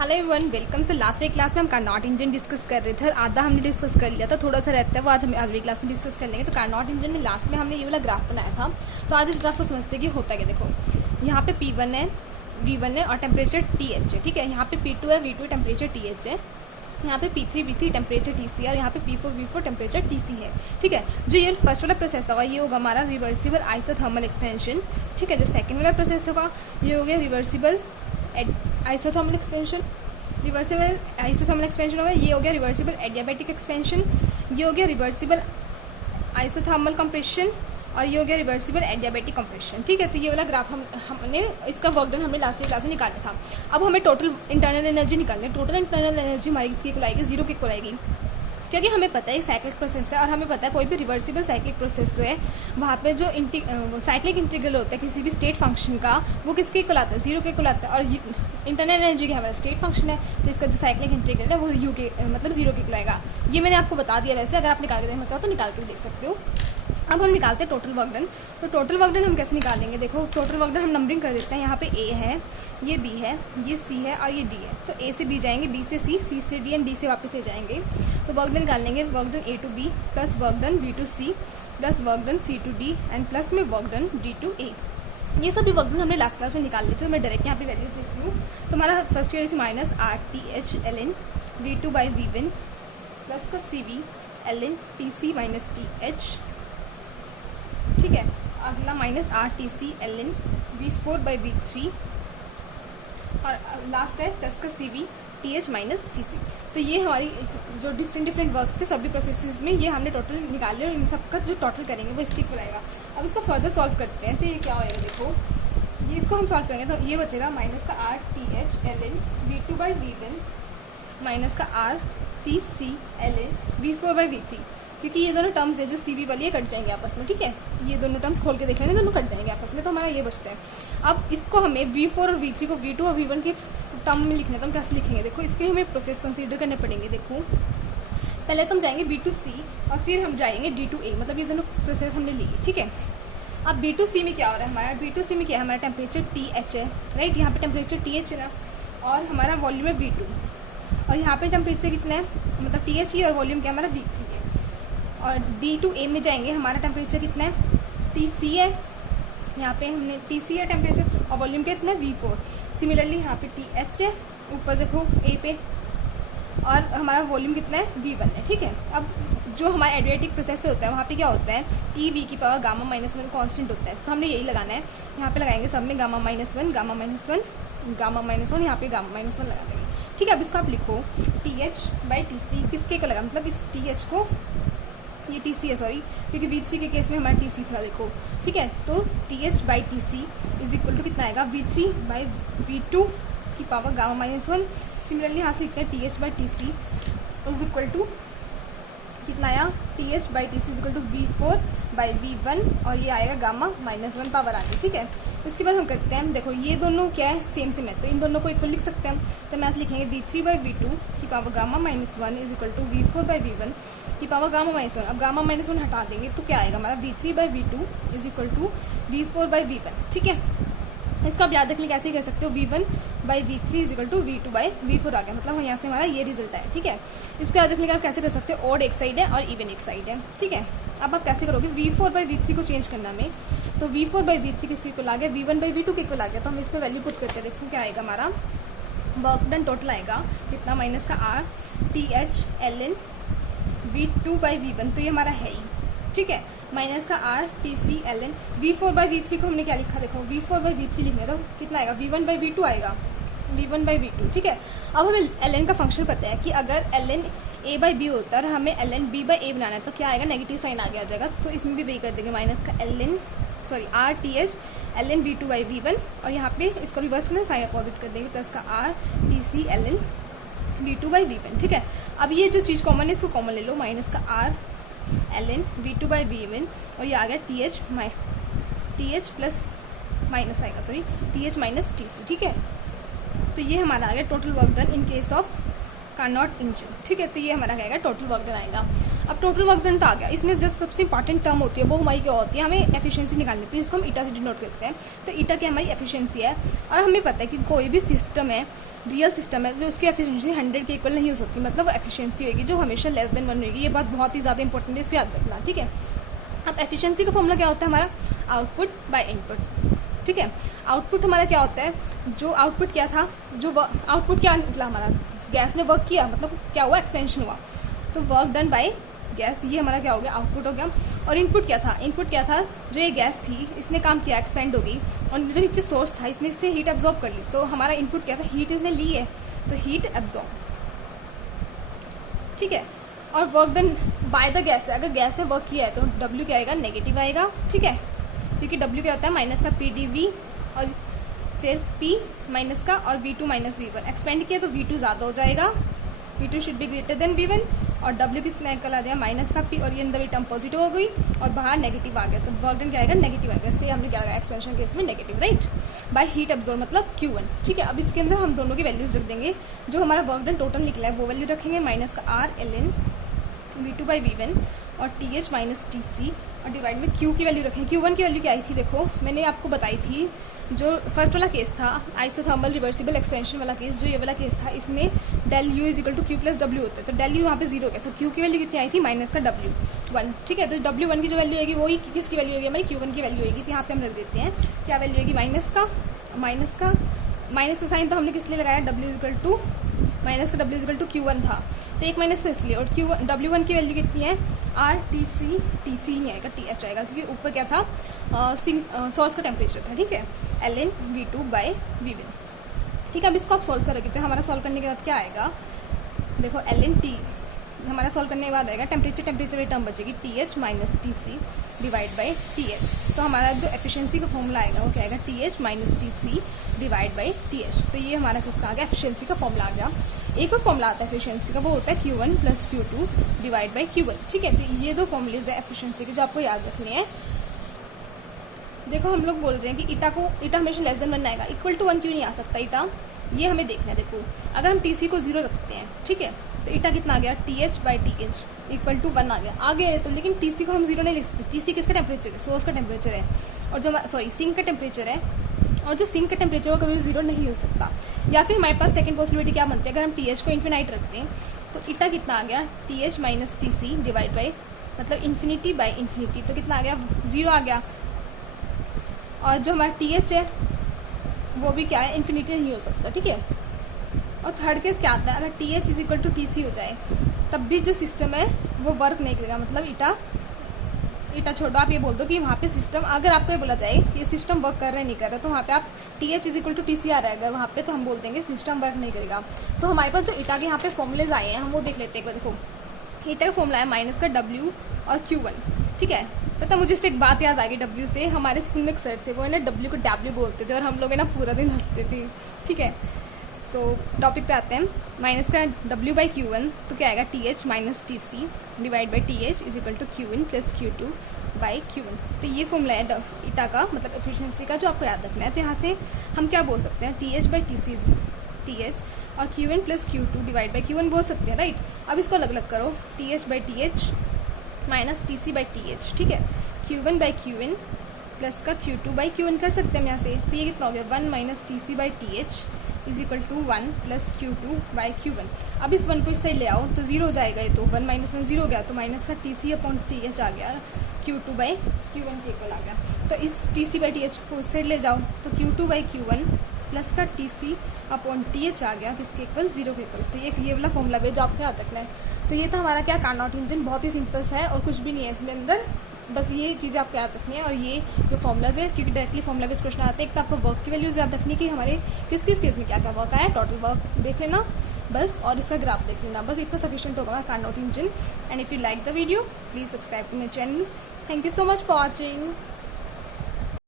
Hello everyone, welcome. से last week class में हम कार्नोट इंजन डिस्कस कर रहे थे और आधा हमने डिस्कस कर लिया था, थोड़ा सा रहता है वो आज हम आज वीक क्लास में डिस्कस कर लेंगे। तो कार्नोट इंजन में लास्ट में हमने ये वाला ग्राफ बनाया था। तो आज इस ग्राफ को समझते हैं कि होता क्या। देखो यहाँ पे P1 है, V1 है और टेम्परेचर TH है। ठीक है, यहाँ पे P2 है, V2 टेम्परेचर TH है, यहाँ पे P3 V3 टेम्परेचर TC है और यहाँ पे P4 V4 टेम्परेचर TC है। ठीक है, जो ये फर्स्ट वाला प्रोसेस होगा ये होगा हमारा रिवर्सिबल आइसोथर्मल एक्सपेंशन। ठीक है, जो सेकंड वाला प्रोसेस होगा ये हो गया reversible isothermal expansion. Reversible isothermal expansion हो गया, ये हो गया रिवर्सिबल एडियाबैटिक एक्सपेंशन, ये हो गया रिवर्सिबल आइसोथर्मल कंप्रेशन और ये हो गया रिवर्सिबल एडियाबैटिक कंप्रेशन। ठीक है, तो ये वाला ग्राफ हमने इसका वर्क डन हमने लास्ट क्लास में निकालना था। अब हमें टोटल इंटरनल एनर्जी निकालनी है। टोटल इंटरनल एनर्जी हमारी किसकी इक्वल आएगी, जीरो की इक्वल आएगी, क्योंकि हमें पता है साइक्लिक प्रोसेस है और हमें पता है कोई भी रिवर्सिबल साइक्लिक प्रोसेस है वहाँ पे जो साइक्लिक इंटीग्रल होता है किसी भी स्टेट फंक्शन का वो किसके इक्वल आता है, जीरो के इक्वल आता है। और इंटरनल एनर्जी का हमारा स्टेट फंक्शन है तो इसका जो साइक्लिक इंटीग्रल है वो यू के मतलब जीरो के इक्वल आएगा। ये मैंने आपको बता दिया, वैसे अगर आप निकाल के देखना चाहो तो निकाल के देख सकते हो। अब हम निकालते हैं टोटल वर्क डन। तो टोटल वर्क डन हम कैसे निकालेंगे, देखो टोटल वर्क डन हम नंबरिंग कर देते हैं। यहाँ पे A है, ये B है, ये C है और ये D है। तो A से B जाएंगे, B से C, C से D एंड D से वापस से जाएंगे। तो वर्क डन निकाल लेंगे, work done A to B plus work done B to C plus work done C to D and plus में work done D to A। ये सभी वर्क डन हमने लास्ट क्लास में निकाल लिए थे। तो मैं डायरेक्ट यहाँ पे वैल्यूज लिख रही हूँ। तो हमारा फर्स्ट ईयर थी minus RTH ln V2 by V1 plus का CV ln TC minus TH। ठीक है, अगला minus RTC ln V4 by V3 और लास्ट है प्लस का CV TH माइनस TC। तो ये हमारी जो डिफरेंट वर्क्स थे सभी प्रोसेसेस में ये हमने टोटल निकाल लिया और इन सब का जो टोटल करेंगे वो इसके इक्वल आएगा। अब इसको फर्दर सॉल्व करते हैं। तो ये क्या होएगा, देखो ये इसको हम सॉल्व करेंगे तो ये बचेगा माइनस का RTH ln V2 by V1 minus का RTC ln V4 by V3, क्योंकि ये दोनों टर्म्स है जो CV वाली ये कट जाएंगे आपस में। ठीक है, ये दोनों टर्म्स खोल के देख लेंगे, दोनों कट जाएंगे आपस में, तो हमारा ये बचता है। अब इसको हमें V4 और V3 को V2 और V1 के टर्म में लिखना है तो हम कैसे लिखेंगे, देखो इसके लिए हमें प्रोसेस कंसीडर करने पड़ेंगे। देखो पहले तो हम जाएंगे B to C और फिर हम जाएंगे D to A, मतलब ये दोनों प्रोसेस हमने ली है। ठीक है, अब B to C में क्या हो रहा है हमारा, B to C में क्या है, हमारा टेम्परेचर TH है, राइट। यहाँ पे टेम्परेचर TH है ना और हमारा वॉल्यूम है V2 और यहाँ पे टेम्परेचर कितना है, मतलब TH ही और वॉल्यूम क्या हमारा V3 है। और D to A में जाएंगे, हमारा टेम्परेचर कितना है, TC है, यहाँ पे हमने TC है टेम्परेचर और वॉल्यूम कितना है V4। सिमिलरली यहाँ पे TH है, ऊपर देखो A पे, और हमारा वॉल्यूम कितना है V1 है। ठीक है, अब जो हमारा एडियाबैटिक प्रोसेस होता है वहाँ पे क्या होता है, TB की पावर गामा माइनस 1 कांस्टेंट होता है, तो हमने यही लगाना है। यहाँ पे लगाएंगे सब में gamma minus 1 gamma minus 1 gamma minus 1, यहाँ पे गामा माइनस 1 लगा देंगे। ठीक है, अब इसको आप लिखो TH बाई TC किसके को लगा, मतलब इस TH को, ये TC है सॉरी, क्योंकि V3 के केस में हमारा TC था देखो। ठीक है, तो TH by TC is equal to कितना आएगा, V3 बाई V2 की पावर गामा माइनस 1। सिमिलरली यहाँ से कितना है TH by TC is equal to कितना आया, TH by TC is equal to V4 by V1 और ये आएगा गामा माइनस 1 पावर आ गई। ठीक है, इसके बाद हम करते हैं, देखो ये दोनों क्या है, सेम सेम है तो इन दोनों को इक्वल लिख सकते हैं। तो हम ऐसे लिखेंगे V3 बाई V2 की power gamma minus 1 is equal to V4 by V1 की पावर गामा माइनस 1। अब गामा माइनस 1 हटा देंगे तो क्या आएगा हमारा, V3 by V2 is equal to V4 by V1। ठीक है, इसको आप याद रखने कैसे कह सकते हो, V1 by V3 is equal to V2 by V4 आ गया, मतलब यहाँ से हमारा ये रिजल्ट है। ठीक है, इसको याद रखने का आप कैसे कर सकते हो, ऑड एक साइड है और इवन एक साइड है। ठीक है, अब आप कैसे करोगे, V4 बाई V3 को चेंज करना में, तो V4 बाई V3 किसके इक्वल आ गया, V1 बाई V2 के इक्वल आ गया। तो हम इस पर वैल्यू पुट करके देखो क्या आएगा, हमारा वर्क डन टोटल आएगा कितना, माइनस का RTH ln V2 by V1, तो ये हमारा है ही। ठीक है, माइनस का RTC ln V4 by V3 को हमने क्या लिखा, देखो V4 बाई V3 लिखने तो कितना आएगा, V1 बाई V2 आएगा, V1 बाई V2। ठीक है, अब हमें ln का फंक्शन पता है कि अगर ln A बाई B होता है और हमें ln B बाई A बनाना है तो क्या आएगा, नेगेटिव साइन आगे आ जाएगा। तो इसमें भी वही कर देंगे, माइनस का RTH ln V2 by V1 और यहाँ पे इसको रिवर्स करना, साइन अपोजिट कर देंगे, प्लस का RTC ln V2 by V1। ठीक है, अब ये जो चीज़ कॉमन है इसको कॉमन ले लो, माइनस का R ln V2 by V1 और ये आ गया TH प्लस माइनस आएगा, सॉरी TH माइनस TC। ठीक है, तो ये हमारा आ गया total work done in case of Carnot engine. ठीक है, तो ये हमारा आएगा टोटल वर्क डन आएगा। अब टोटल वर्क डन तो आ गया। इसमें जो सबसे इंपॉर्टेंट टर्म होती है वो हमारी क्या होती है, हमें एफिशिएंसी निकालनी होती है, जिसको हम ईटा से डिनोट करते हैं। तो ईटा की हमारी एफिशिएंसी है। और हमें पता है कि कोई भी सिस्टम है, रियल सिस्टम है, जो उसकी एफिशिएंसी 100 के इक्वल नहीं हो सकती, मतलब एफिशिएंसी होगी जो हमेशा लेस देन 1 होगी। ये बात बहुत ही ज़्यादा इंपॉर्टेंट है, इसको याद रखना, ठीक है। अब एफिशिएंसी का फॉर्मूला क्या होता है हमारा, आउटपुट बाय इनपुट, ठीक है। आउटपुट हमारा क्या होता है, जो आउटपुट क्या था, जो आउटपुट क्या निकला हमारा, गैस ने वर्क किया, मतलब क्या हुआ, एक्सपेंशन हुआ, तो वर्क डन बाय गैस, ये हमारा क्या हो गया, आउटपुट हो गया। और इनपुट क्या था, इनपुट क्या था, जो ये गैस थी इसने काम किया, एक्सपेंड हो गई, और जो नीचे सोर्स था इसने इससे हीट एब्जॉर्ब कर ली, तो हमारा इनपुट क्या था, हीट इसने ली है, तो हीट एब्जॉर्ब, ठीक है। और work done by the gas है, अगर गैस ने वर्क किया है तो डब्ल्यू क्या आएगा, नेगेटिव आएगा, ठीक है, क्योंकि डब्ल्यू क्या होता है, माइनस का पी डी वी, और फिर पी माइनस का और V2 माइनस V1, एक्सपेंड किया तो V2 ज़्यादा हो जाएगा, V2 should be greater than V1, और W किस निकल आ जाएगा, माइनस का P, और ये अंदर टर्म पॉजिटिव हो गई और बाहर नेगेटिव आ गया, तो वर्क डन क्या आएगा, नेगेटिव आएगा, इसलिए हमने क्या आएगा, एक्सपेंशन केस में negative, right, by heat absorb मतलब Q1, ठीक है। अब इसके अंदर हम दोनों की वैल्यूज रख देंगे, जो हमारा वर्क डन टोटल निकला है वो वैल्यू रखेंगे, माइनस का R ln V2 by V1 और TH माइनस TC, और डिवाइड में Q की वैल्यू रखें। Q1 की वैल्यू क्या आई थी, देखो मैंने आपको बताई थी, जो फर्स्ट वाला केस था आइसोथर्मल रिवर्सिबल एक्सपेंशन वाला केस, जो ये वाला केस था, इसमें del U is equal to Q plus W होता है, तो डेल U यहाँ पे 0 हो गया, तो Q की वैल्यू कितनी आई थी, माइनस का W1, ठीक है। तो W1 की जो वैल्यू होगी वही किसकी वैल्यू होगी, हमारी Q1 की वैल्यू होगी, तो यहाँ पे हम रख देते हैं क्या वैल्यू होगी, माइनस का माइनस का साइन तो हमने किस लिए लगाया, W is equal to minus का W is equal to Q1 था, तो एक माइनस था इसलिए, और W1 की वैल्यू कितनी है, TC नहीं आएगा, TH आएगा, क्योंकि ऊपर क्या था, सोर्स का टेम्परेचर था, ठीक है, ln V2 बाय V1, ठीक है। अब इसको आप सॉल्व करोगे तो हमारा सॉल्व करने के बाद क्या आएगा, देखो ln T हमारा सॉल्व करने के बाद आएगा टेम्परेचर टर्म बचेगी, TH minus TC divide by TH, तो हमारा जो एफिशिएंसी का फॉर्मूला आएगा वो क्या आएगा, TH minus TC divide by TH, तो ये हमारा किसका आ गया, एफिशिएंसी का फॉर्मूला आ गया। एक और फॉर्मूला आता है एफिशिएंसी का, वो होता है Q1 plus Q2 divide by Q1, ठीक है। तो ये दो फॉर्मूलेज है एफिशिएंसी के जो आपको याद रखने हैं। देखो हम लोग बोल रहे हैं कि ईटा हमेशा लेस देन 1 आएगा, इक्वल टू 1 क्यों नहीं आ सकता ईटा, ये हमें देखना है। देखो अगर हम TC को 0 रखते हैं, ठीक है, तो ईटा कितना आ गया, TH by TH equal to 1 आ गया, तो लेकिन TC को हम 0 नहीं लिख सकते, TC किसका टेम्परेचर है, सोर्स का टेम्परेचर है, और जो सिंक का टेम्परेचर है, और जो सिंक का टेम्परेचर वो कभी 0 नहीं हो सकता। या फिर हमारे पास सेकंड पॉसिबिलिटी क्या बनती है, अगर हम TH को इन्फिनाइट रखते हैं तो ईटा कितना आ गया, TH minus TC divide by मतलब इन्फिनिटी बाई इन्फिनिटी, तो कितना आ गया, 0 आ गया। और जो हमारा TH है वो भी क्या है, इन्फिनिटी नहीं हो सकता, ठीक है। और थर्ड केस क्या आता है, अगर TH is equal to TC हो जाए तब भी जो सिस्टम है वो वर्क नहीं करेगा, मतलब ईटा छोड़ो, आप ये बोल दो कि वहाँ पे सिस्टम, अगर आपको ये बोला जाए कि ये सिस्टम वर्क कर रहा है नहीं कर रहा, तो वहाँ पे आप TH is equal to TC आ रहा है अगर वहाँ पे, तो हम बोल देंगे सिस्टम वर्क नहीं करेगा। तो हमारे पास जो ईटा के यहाँ पे फॉर्मूलेज आए हैं हम वो देख लेते हैं। देखो ईटा का फॉर्मूला है माइनस का W और Q1, ठीक है। पता मुझे इससे एक बात याद आ गई W से, हमारे स्कूल में एक सर थे, वो है ना W को W बोलते थे और हम लोग है ना पूरा दिन हंसते थे, ठीक है। सो टॉपिक पे आते हैं, माइनस का W बाई Q1, तो क्या आएगा, TH minus TC divide by TH is equal to Q1 plus Q2 by Q1। तो ये फॉर्मूला है ईटा का, मतलब एफिशिएंसी का, जो आपको याद रखना है। तो यहाँ से हम क्या बोल सकते हैं, TH बाई TC TH और Q1 plus Q2 divide by Q1 बोल सकते हैं, राइट। अब इसको अलग अलग करो, TH by TH minus TC by TH, ठीक है, Q1 बाई Q1 प्लस का Q2 बाई Q1 कर सकते हैं हम यहाँ से। तो ये कितना हो गया, 1 minus TC by TH is equal to 1 plus Q2 by Q1। अब इस 1 को इस साइड ले आओ तो 0 हो जाएगा, ये तो 1 माइनस 1 0 हो गया, तो माइनस का TC अपॉन TH आ गया, Q2 बाई Q1 के इक्वल आ गया। तो इस TC बाई TH को इस साइड ले जाओ तो Q2 बाई Q1 प्लस का TC अपॉन TH आ गया, किसके इक्वल, 0 के इक्वल। तो ये वाला फॉर्मूला भी जो आपको याद रखना है। तो ये था हमारा क्या, कार्नोट इंजन, बहुत ही सिंपल है और कुछ भी नहीं है इसमें अंदर, बस ये चीज़ें आपको याद रखनी है। और ये जो फॉर्मूलाज है, क्योंकि डायरेक्टली फॉर्मूला बेस्ड क्वेश्चन आते हैं, एक तो आपको वर्क की वैल्यूज याद रखनी है कि हमारे किस किस केस में क्या क्या वर्क आया, टोटल वर्क देख लेना बस, और इसका ग्राफ देख लेना बस, इतना सफिशिएंट होगा हमारा Carnot engine. And if you like the video please subscribe to my channel. Thank you so much for watching.